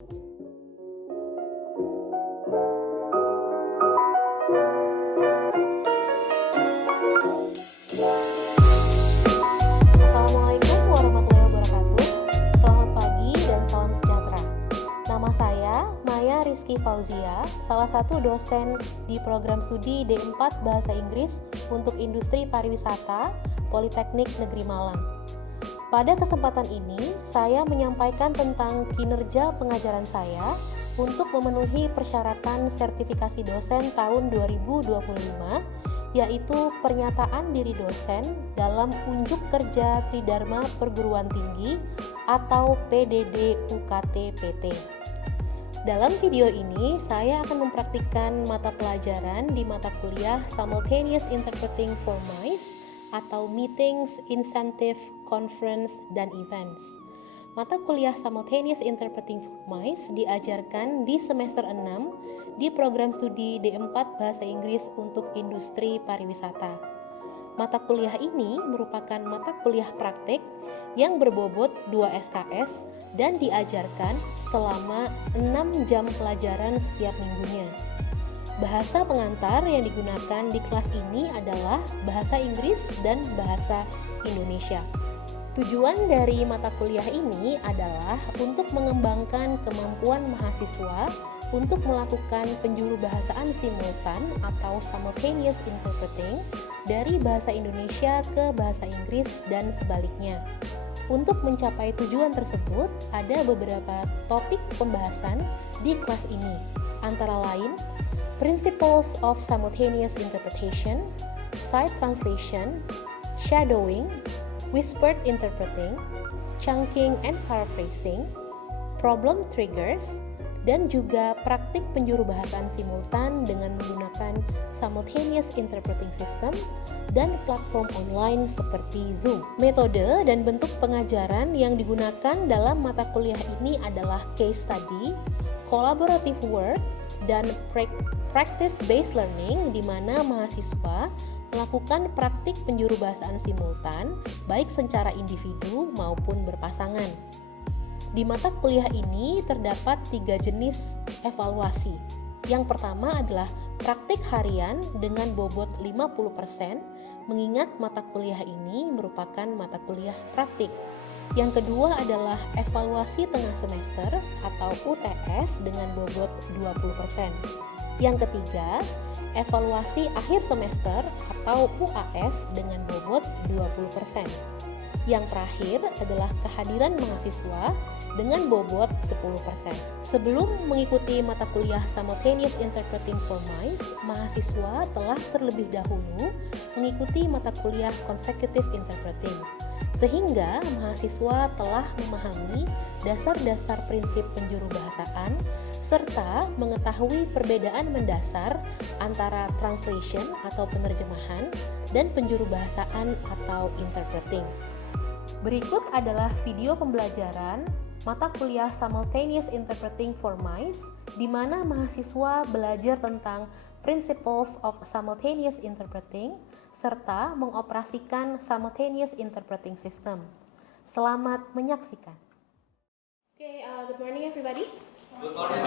Assalamualaikum warahmatullahi wabarakatuh. Selamat pagi dan salam sejahtera. Nama saya Maya Rizky Fauzia, salah satu dosen di program studi D4 Bahasa Inggris untuk Industri Pariwisata Politeknik Negeri Malang. Pada kesempatan ini, saya menyampaikan tentang kinerja pengajaran saya untuk memenuhi persyaratan sertifikasi dosen tahun 2025, yaitu pernyataan diri dosen dalam unjuk kerja Tridharma Perguruan Tinggi atau PDD UKT PT. Dalam video ini, saya akan mempraktikkan mata pelajaran di mata kuliah Simultaneous Interpreting for MICE atau Meetings, Incentive, Conference, dan Events. Mata kuliah Simultaneous Interpreting for MICE diajarkan di semester 6 di program studi D4 Bahasa Inggris untuk Industri Pariwisata. Mata kuliah ini merupakan mata kuliah praktik yang berbobot 2 SKS dan diajarkan selama 6 jam pelajaran setiap minggunya. Bahasa pengantar yang digunakan di kelas ini adalah bahasa Inggris dan bahasa Indonesia. Tujuan dari mata kuliah ini adalah untuk mengembangkan kemampuan mahasiswa untuk melakukan penjurubahasaan simultan atau simultaneous interpreting dari bahasa Indonesia ke bahasa Inggris dan sebaliknya. Untuk mencapai tujuan tersebut, ada beberapa topik pembahasan di kelas ini, antara lain Principles of Simultaneous Interpretation, Side Translation, Shadowing, Whispered Interpreting, Chunking and Paraphrasing, Problem Triggers, dan juga praktik penjurubahasaan simultan dengan menggunakan Simultaneous Interpreting System dan platform online seperti Zoom. Metode dan bentuk pengajaran yang digunakan dalam mata kuliah ini adalah case study, collaborative work, dan practice-based learning, di mana mahasiswa melakukan praktik penjurubahasaan simultan baik secara individu maupun berpasangan. Di mata kuliah ini terdapat 3 jenis evaluasi. Yang pertama adalah praktik harian dengan bobot 50%, mengingat mata kuliah ini merupakan mata kuliah praktik. Yang kedua adalah evaluasi tengah semester atau UTS dengan bobot 20%. Yang ketiga, evaluasi akhir semester atau UAS dengan bobot 20%. Yang terakhir adalah kehadiran mahasiswa dengan bobot 10%. Sebelum mengikuti mata kuliah Simultaneous Interpreting for MICE, mahasiswa telah terlebih dahulu mengikuti mata kuliah Consecutive Interpreting, sehingga mahasiswa telah memahami dasar-dasar prinsip penjurubahasaan serta mengetahui perbedaan mendasar antara translation atau penerjemahan dan penjurubahasaan atau interpreting. Berikut adalah video pembelajaran mata kuliah Simultaneous Interpreting for MICE, di mana mahasiswa belajar tentang Principles of Simultaneous Interpreting serta mengoperasikan Simultaneous Interpreting System. Selamat menyaksikan. Okay, good morning everybody. Good morning.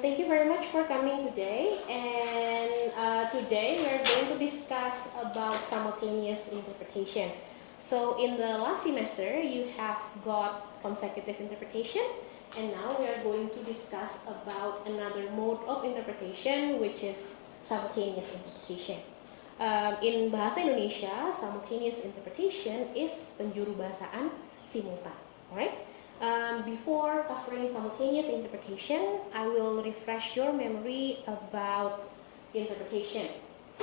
Thank you very much for coming today, and today we are going to discuss about simultaneous interpretation. So in the last semester you have got consecutive interpretation, and now we are going to discuss about another mode of interpretation, which is simultaneous interpretation. In bahasa Indonesia, simultaneous interpretation is penjurubahasaan simultan. Alright? Before covering simultaneous interpretation, I will refresh your memory about interpretation.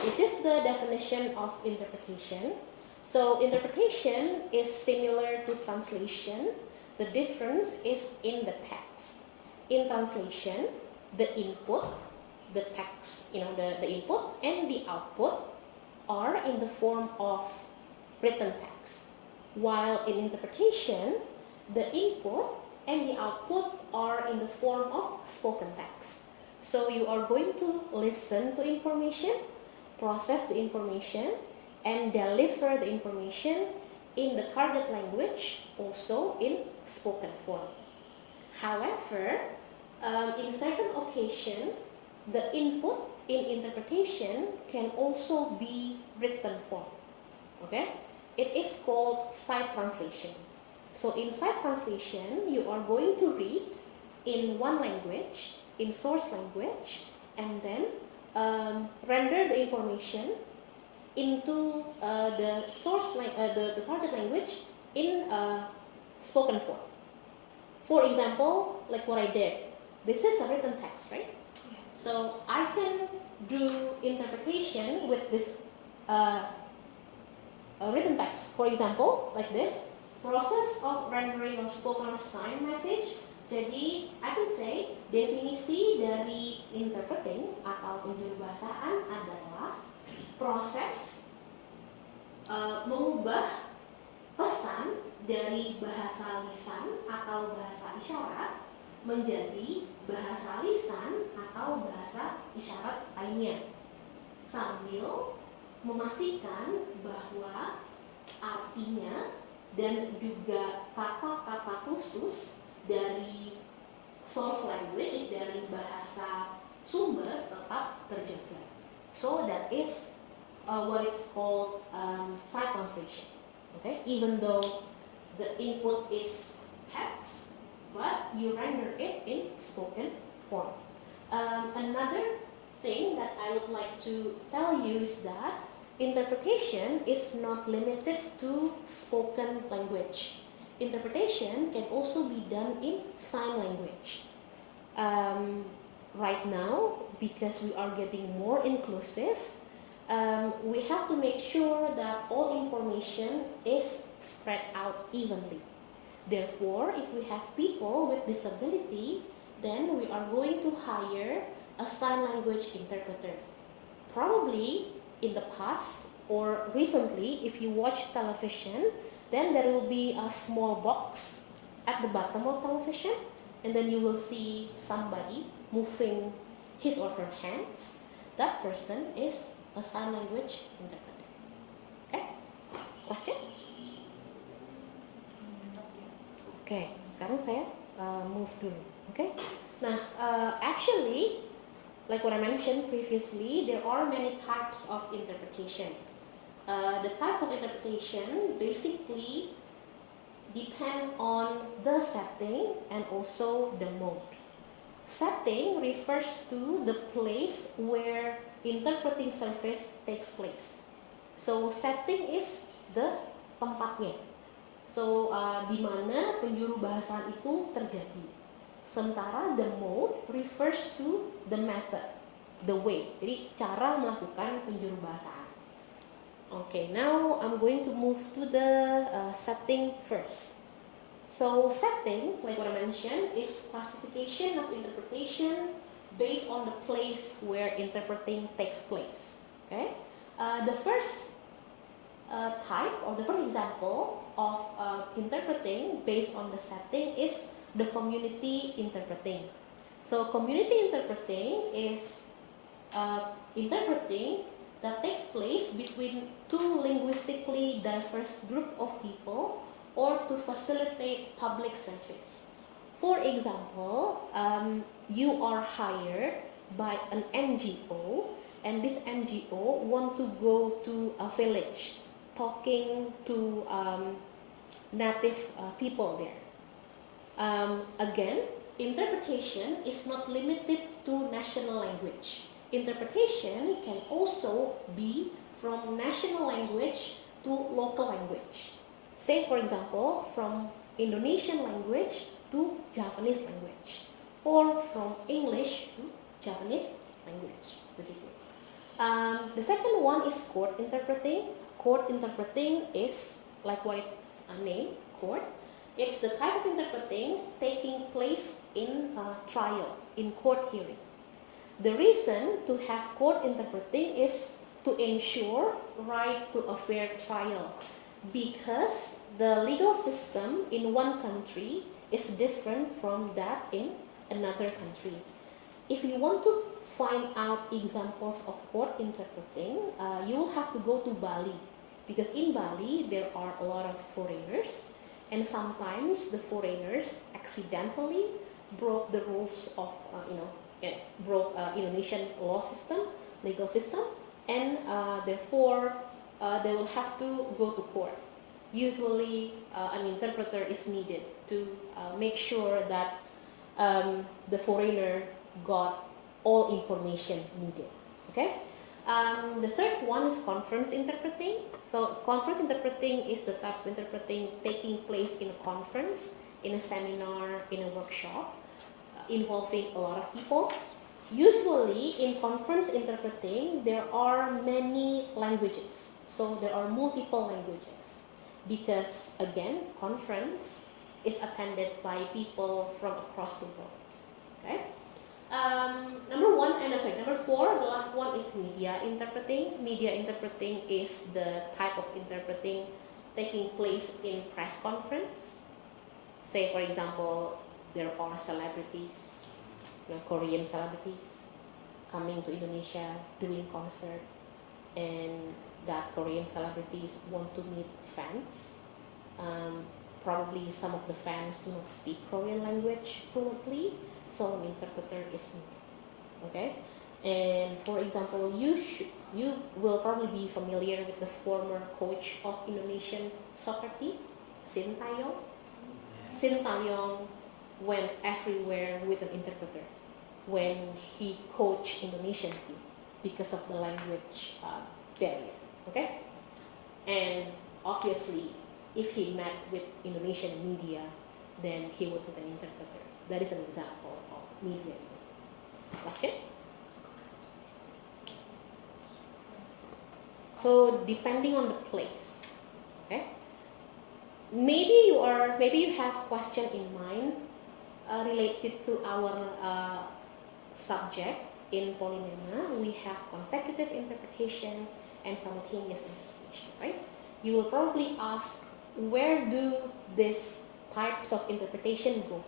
This is the definition of interpretation. So interpretation is similar to translation. The difference is in the text. In translation, the input, the text, the input and the output are in the form of written text. While in interpretation, the input and the output are in the form of spoken text. So you are going to listen to information, process the information, and deliver the information in the target language, also in spoken form. However, in certain occasion, the input in interpretation can also be written form. Okay, it is called side translation. So in side translation, you are going to read in one language, in source language, and then render the information into the the target language in spoken form. For example, like what I did, this is a written text, right? Yeah. So I can do interpretation with this written text. For example, like this, process of rendering a spoken or sign message. Jadi, I can say definisi dari interpreting atau penjurubahasaan adalah proses mengubah pesan dari bahasa lisan atau bahasa isyarat menjadi bahasa lisan atau bahasa isyarat lainnya, sambil memastikan bahwa artinya dan juga kata-kata khusus dari source language, dari bahasa sumber tetap terjaga. So that is what is called side translation. Okay, even though the input is text, but you render it in spoken form. Another thing that I would like to tell you is that interpretation is not limited to spoken language. Interpretation can also be done in sign language. Right now, because we are getting more inclusive, we have to make sure that all information is spread out evenly. Therefore, if we have people with disability, then we are going to hire a sign language interpreter. Probably in the past or recently, if you watch television, then there will be a small box at the bottom of television, and then you will see somebody moving his or her hands. That person is a sign language interpreter. Okay? Question? Okay, sekarang saya move dulu. Okay? Nah, actually, like what I mentioned previously, there are many types of interpretation. The types of interpretation basically depend on the setting and also the mode. Setting refers to the place where interpreting service takes place. So setting is the tempatnya. So di mana penjuru bahasaan itu terjadi. Sementara the mode refers to the method, the way. Jadi cara melakukan penjuru bahasaan. Okay, now I'm going to move to the setting first. So setting, like what I mentioned, is classification of interpretation based on the place where interpreting takes place. Okay, the first type or the first example of interpreting based on the setting is the community interpreting. So community interpreting is interpreting that takes place between two linguistically diverse group of people or to facilitate public service. For example, you are hired by an NGO, and this NGO want to go to a village talking to native people there. Again, interpretation is not limited to national language. Interpretation can also be from national language to local language. Say, for example, from Indonesian language to Japanese language, or from English to Japanese language. Begitu. The second one is court interpreting. Court interpreting is like what its name, court. It's the type of interpreting taking place in a trial, in court hearing. The reason to have court interpreting is to ensure right to a fair trial, because the legal system in one country is different from that in another country. If you want to find out examples of court interpreting, you will have to go to Bali, because in Bali there are a lot of foreigners, and sometimes the foreigners accidentally broke the rules of broke Indonesian law system, legal system, and therefore they will have to go to court. Usually an interpreter is needed to make sure that the foreigner got all information needed. Okay. The third one is conference interpreting. So conference interpreting is the type of interpreting taking place in a conference, in a seminar, in a workshop, involving a lot of people. Usually in conference interpreting, there are many languages. So there are multiple languages because again, conference is attended by people from across the world. Okay. Number 4, the last one is media interpreting. Media interpreting is the type of interpreting taking place in press conference. Say for example, there are celebrities, Korean celebrities coming to Indonesia doing concert, and that Korean celebrities want to meet fans. Probably some of the fans do not speak Korean language fluently, so an interpreter is needed. Okay, and for example, you will probably be familiar with the former coach of Indonesian soccer team, Sintayong. Sintayong went everywhere with an interpreter when he coached Indonesian team because of the language barrier. Okay, and obviously, if he met with Indonesian media, then he would need an interpreter. That is an example of media. Question? So depending on the place, okay. Maybe you have question in mind related to our subject in Polynema. We have consecutive interpretation and simultaneous interpretation, right? You will probably ask, where do these types of interpretation go?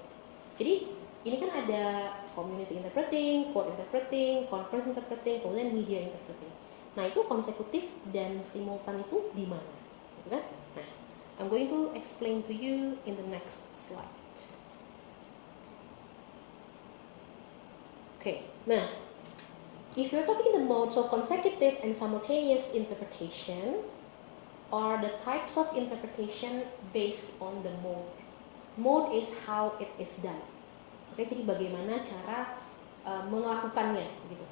Jadi ini kan ada community interpreting, court interpreting, conference interpreting, kemudian media interpreting. Nah itu konsekutif dan simultan itu di mana? Gitu kan? Nah, I'm going to explain to you in the next slide. Okay, nah, if you're talking about so consecutive and simultaneous interpretation are the types of interpretation based on the mode. Mode is how it is done. Oke, jadi bagaimana cara melakukannya, gitu.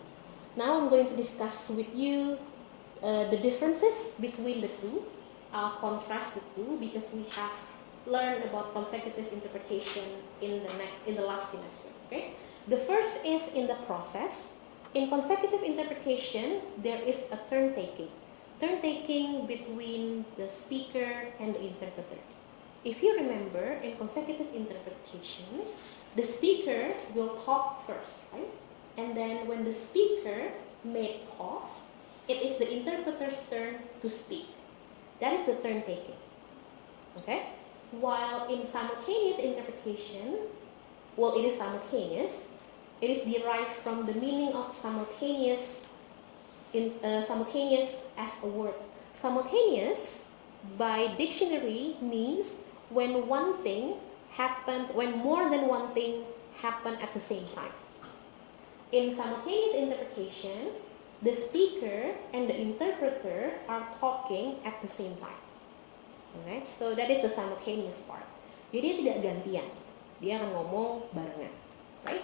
Now I'm going to discuss with you the differences between the two. I'll contrast the two because we have learned about consecutive interpretation in the last semester. Okay, the first is in the process. In consecutive interpretation, there is a turn taking. Turn taking between the speaker and the interpreter. If you remember, in consecutive interpretation, the speaker will talk first, right? And then when the speaker made pause, it is the interpreter's turn to speak. That is the turn taking. Okay? While in simultaneous interpretation, well, it is simultaneous. It is derived from the meaning of simultaneous as a word. Simultaneous by dictionary means when more than one thing happen at the same time. In simultaneous interpretation, the speaker and the interpreter are talking at the same time. Okay? So that is the simultaneous part. Jadi tidak gantian, dia akan ngomong barengan, right?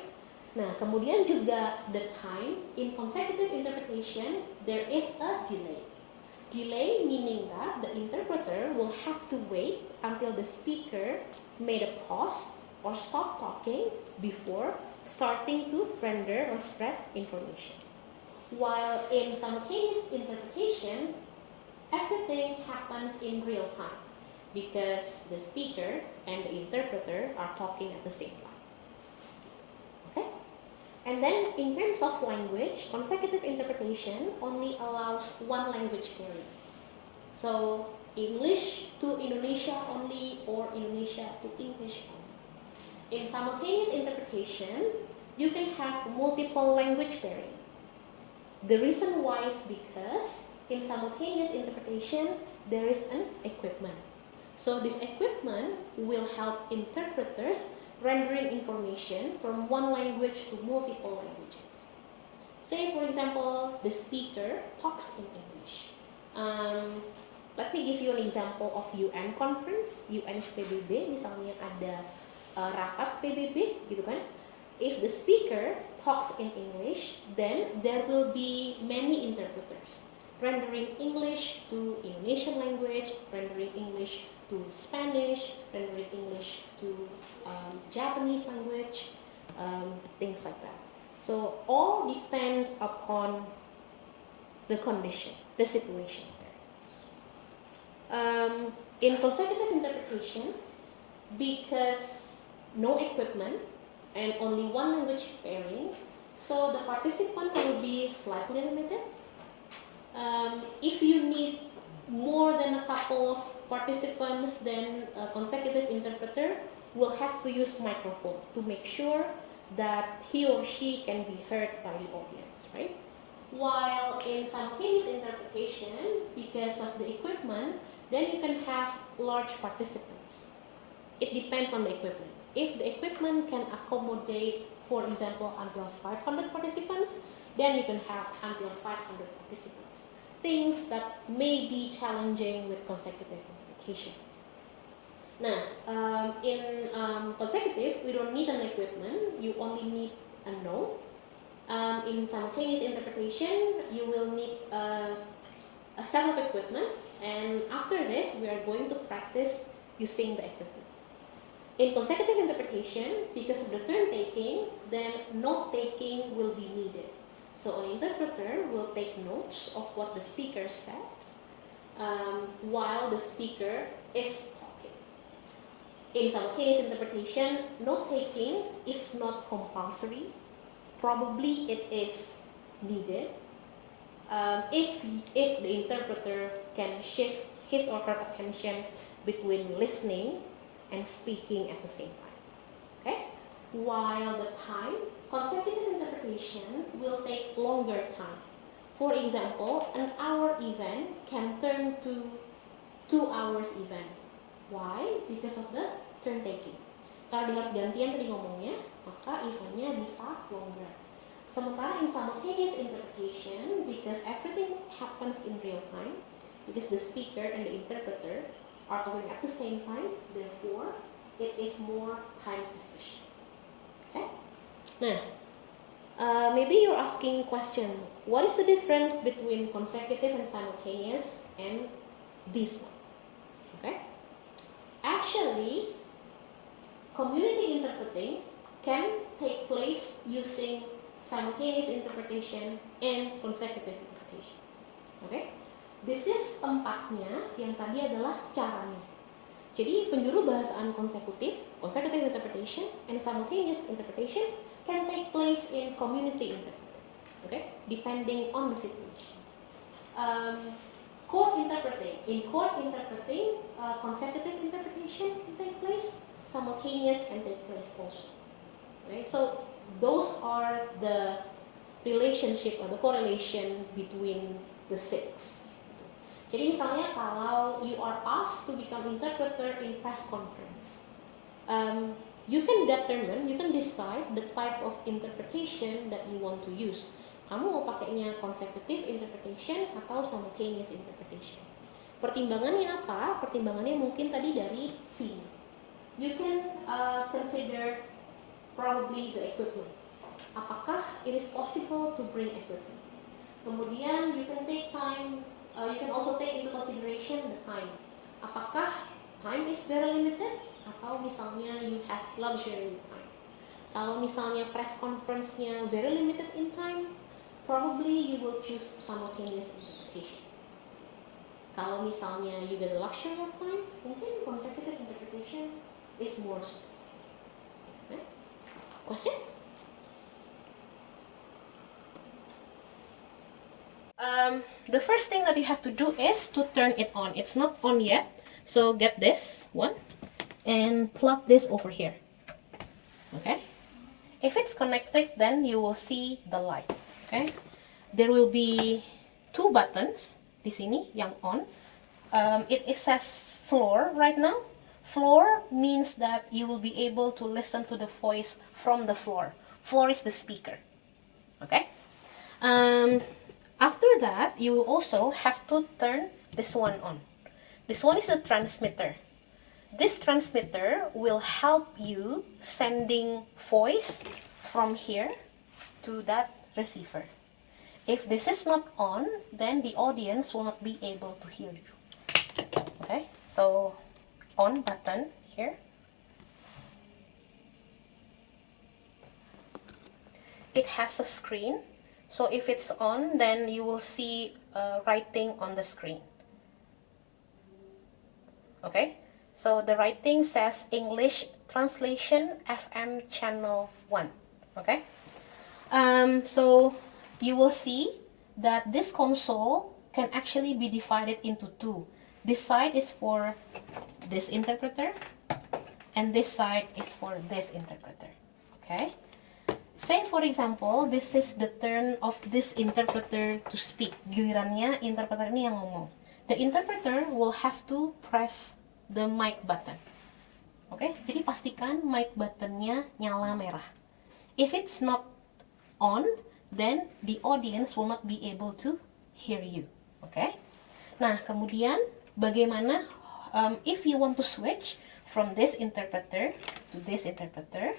Nah, kemudian juga the time in consecutive interpretation there is a delay. Delay meaning that the interpreter will have to wait until the speaker made a pause or stop talking before starting to render or spread information. While in simultaneous interpretation, everything happens in real time because the speaker and the interpreter are talking at the same time. Okay? And then in terms of language, consecutive interpretation only allows one language pairing. So English to Indonesia only or Indonesia to English only. In simultaneous interpretation, you can have multiple language pairing. The reason why is because in simultaneous interpretation, there is an equipment. So this equipment will help interpreters rendering information from one language to multiple languages. Say, for example, the speaker talks in English. Let me give you an example of UN conference, UNPBB, misalnya ada rapat PBB, gitu kan. If the speaker talks in English, then there will be many interpreters, rendering English to Indonesian language, rendering English to Spanish, rendering English to Japanese language, things like that. So all depend upon the condition, the situation. In consecutive interpretation, because no equipment and only one language pairing, so the participant will be slightly limited. If you need more than a couple of participants, then a consecutive interpreter will have to use microphone to make sure that he or she can be heard by the audience, right? While in simultaneous interpretation, because of the equipment, then you can have large participants. It depends on the equipment. If the equipment can accommodate, for example, until 500 participants, then you can have until 500 participants. Things that may be challenging with consecutive interpretation. Now, in consecutive, we don't need an equipment, you only need a node. In simultaneous interpretation, you will need a set of equipment, and after this, we are going to practice using the equipment. In consecutive interpretation, because of the turn taking, then note taking will be needed. So an interpreter will take notes of what the speaker said while the speaker is talking. In simultaneous interpretation, note taking is not compulsory. Probably it is needed if the interpreter can shift his or her attention between listening and speaking at the same time. Okay? While the time, consecutive interpretation will take longer time. For example, an hour event can turn to 2 hours event. Why? Because of the turn taking. Kalau dia harus gantian tadi ngomongnya, maka eventnya bisa longer. Sementara in simultaneous interpretation, because everything happens in real time, because the speaker and the interpreter are talking at the same time, therefore it is more time efficient. Okay? Now, maybe you're asking question, what is the difference between consecutive and simultaneous and this one? Okay? Actually, community interpreting can take place using simultaneous interpretation and consecutive interpretation. Okay? This is tempatnya, yang tadi adalah caranya. Jadi penjuru bahasaan consecutive interpretation and simultaneous interpretation can take place in community interpreting. Okay? Depending on the situation. Court interpreting. In court interpreting, consecutive interpretation can take place, simultaneous can take place also. Okay? So those are the relationship or the correlation between the six. Jadi misalnya kalau you are asked to become interpreter in press conference, you can decide the type of interpretation that you want to use. Kamu mau pakainya consecutive interpretation atau simultaneous interpretation. Pertimbangannya apa? Pertimbangannya mungkin tadi dari sini. You can consider probably the equipment. Apakah it is possible to bring equipment? Kemudian you can take time. You can also take into consideration the time. Apakah time is very limited atau misalnya you have luxury time? Kalau misalnya press conference-nya very limited in time, probably you will choose simultaneous interpretation. Kalau misalnya you get the luxury of time, mungkin consecutive interpretation is more suitable. Okay? Question? The first thing that you have to do is to turn it on. It's not on yet, so get this one and plug this over here. Okay? If it's connected, then you will see the light. Okay? There will be two buttons di sini yang on. it says floor right now. Floor means that you will be able to listen to the voice from the floor. Floor is the speaker. Okay? After that, you will also have to turn this one on. This one is a transmitter. This transmitter will help you sending voice from here to that receiver. If this is not on, then the audience will not be able to hear you. Okay, so on button here. It has a screen, so if it's on, then you will see writing on the screen. Okay, so the writing says English translation FM channel 1. Okay, so you will see that this console can actually be divided into two. This side is for this interpreter, and this side is for this interpreter. Okay, say for example, this is the turn of this interpreter to speak. Gilirannya interpreter ini yang ngomong. The interpreter will have to press the mic button. Oke, jadi pastikan mic buttonnya nyala merah. If it's not on, then the audience will not be able to hear you. Oke, nah kemudian bagaimana if you want to switch from this interpreter to this interpreter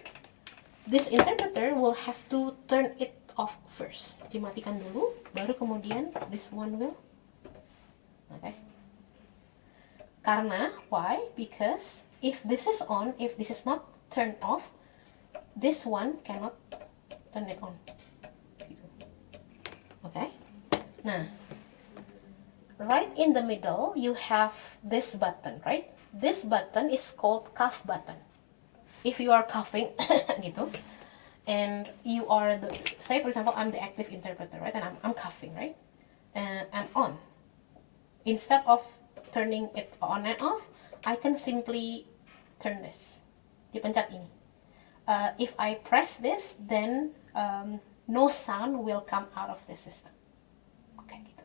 will have to turn it off first. Dimatikan dulu, baru kemudian this one will. Okay. Karena, why? Because if this is on, if this is not turned off, this one cannot turn it on. Okay. Nah, right in the middle, you have this button, right? This button is called cough button. If you are coughing, gitu, and you are the, say for example, I'm the active interpreter, right? And I'm coughing, right? And I'm on. Instead of turning it on and off, I can simply turn this. Dipencat ini. If I press this, then no sound will come out of the system. Oke, gitu.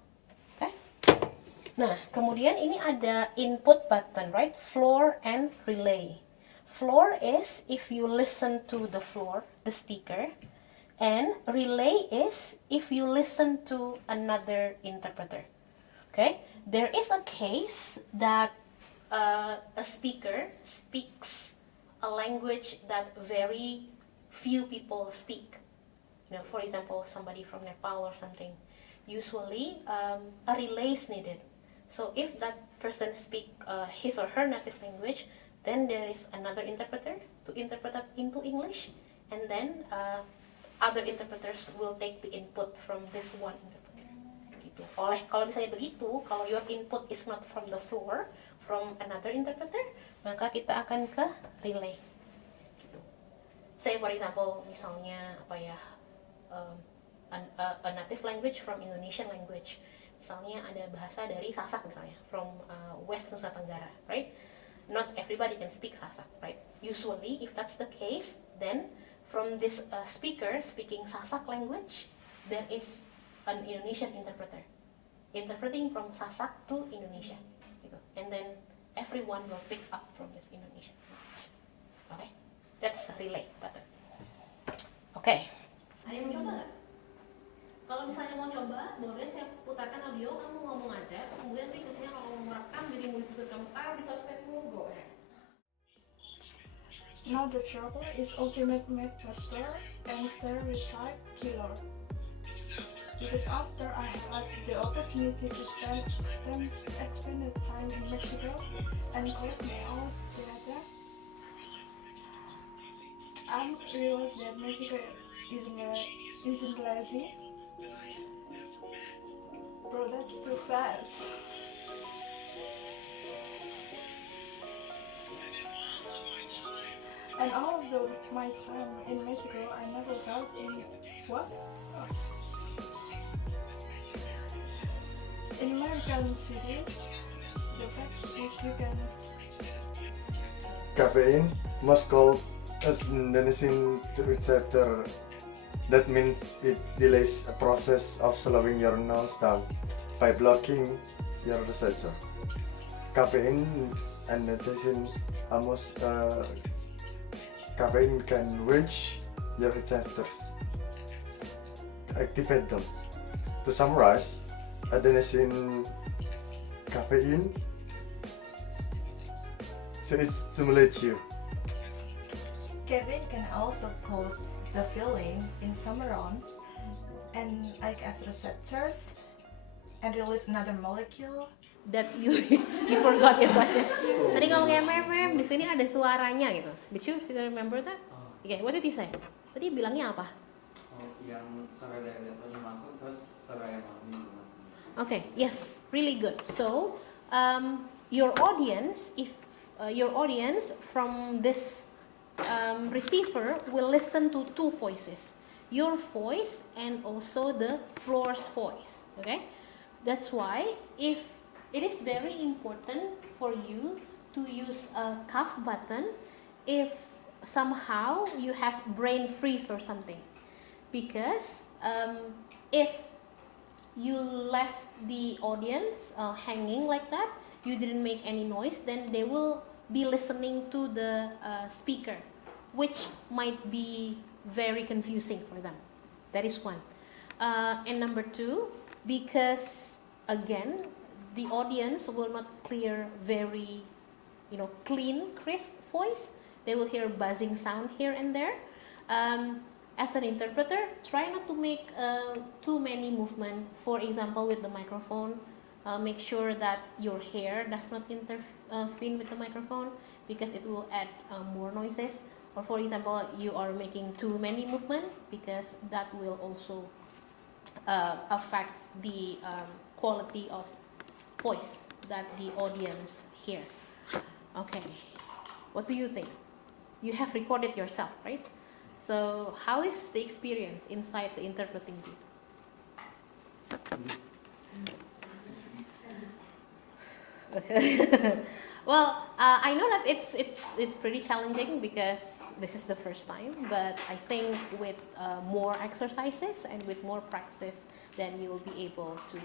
Oke. Nah, kemudian ini ada input button, right? Floor and relay. Floor is if you listen to the floor, the speaker, and relay is if you listen to another interpreter. Okay, there is a case that a speaker speaks a language that very few people speak. You know, for example, somebody from Nepal or something. Usually, a relay is needed. So if that person speaks his or her native language, then there is another interpreter to interpret that into English, and then other interpreters will take the input from this one interpreter. Gitu. Kalau misalnya begitu, kalau your input is not from the floor, from another interpreter, maka kita akan ke relay. Gitu. Say for example, misalnya apa ya, a native language from Indonesian language. Misalnya ada bahasa dari Sasak misalnya, from West Nusa Tenggara, right? Not everybody can speak Sasak, right? Usually, if that's the case, then from this speaker speaking Sasak language, there is an Indonesian interpreter interpreting from Sasak to Indonesia, gitu. And then everyone will pick up from this Indonesian language. Okay, that's relay button. Okay, ada yang mau coba nggak? Kalau misalnya mau coba, boleh saya putarkan audio, kamu ngomong aja, terus kemudian nanti kuncinya kalau mau merekam, jadi mau disitu kamu taruh di sosmedmu, go ahead. Now the trouble is ultimate myth buster and stereotype killer. Because after I had the opportunity to spend extended time in Mexico and collect my own data, I realized that Mexico isn't lazy. Bro, that's too fast. And all of my time in Mexico, I never felt in what? In American cities, the facts which you can. Caffeine, most called as Indonesian receptor. That means it delays a process of slowing your nose down by blocking your receptor. caffeine and addition almost caffeine can reach your receptors, activate them. To summarize, adenosine caffeine so it stimulates you. Caffeine can also cause the feeling in some neurons and act as receptors and release another molecule. That you forgot your question. Tadi ngomongnya mem, di sini ada suaranya gitu. Did you still remember that? Okay, what did you say? Tadi bilangnya apa? Yang suara dari laptopnya masuk terus suara yang lain masuk. Okay, yes, really good. So, your audience, if your audience from this receiver will listen to two voices, your voice and also the floor's voice. Okay, that's why if it is very important for you to use a cough button if somehow you have brain freeze or something, because if you left the audience hanging like that, you didn't make any noise, then they will be listening to the speaker, which might be very confusing for them. That is one. And number two, because again, the audience will not hear very, clean, crisp voice. They will hear buzzing sound here and there. As an interpreter, try not to make too many movement. For example, with the microphone, make sure that your hair does not intervene with the microphone because it will add more noises. Or for example, you are making too many movement because that will also affect the quality of voice that the audience hear. Okay, what do you think? You have recorded yourself, right? So how is the experience inside the interpreting booth? Okay. Well, I know that it's pretty challenging because this is the first time, but I think with more exercises and with more practice, then you will be able to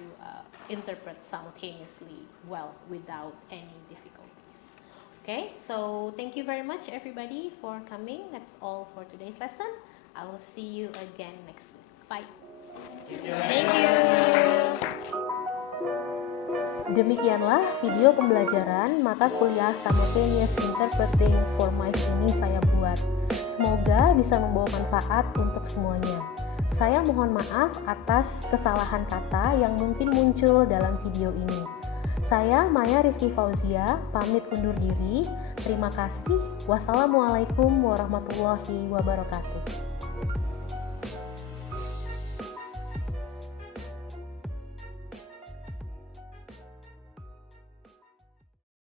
interpret simultaneously well without any difficulties. Okay, so thank you very much everybody for coming. That's all for today's lesson. I will see you again next week. Bye. Thank you. Demikianlah video pembelajaran mata kuliah Simultaneous Interpreting for MICE ini saya buat. Semoga bisa membawa manfaat untuk semuanya. Saya mohon maaf atas kesalahan kata yang mungkin muncul dalam video ini. Saya Maya Rizky Fauzia, pamit undur diri. Terima kasih. Wassalamualaikum warahmatullahi wabarakatuh.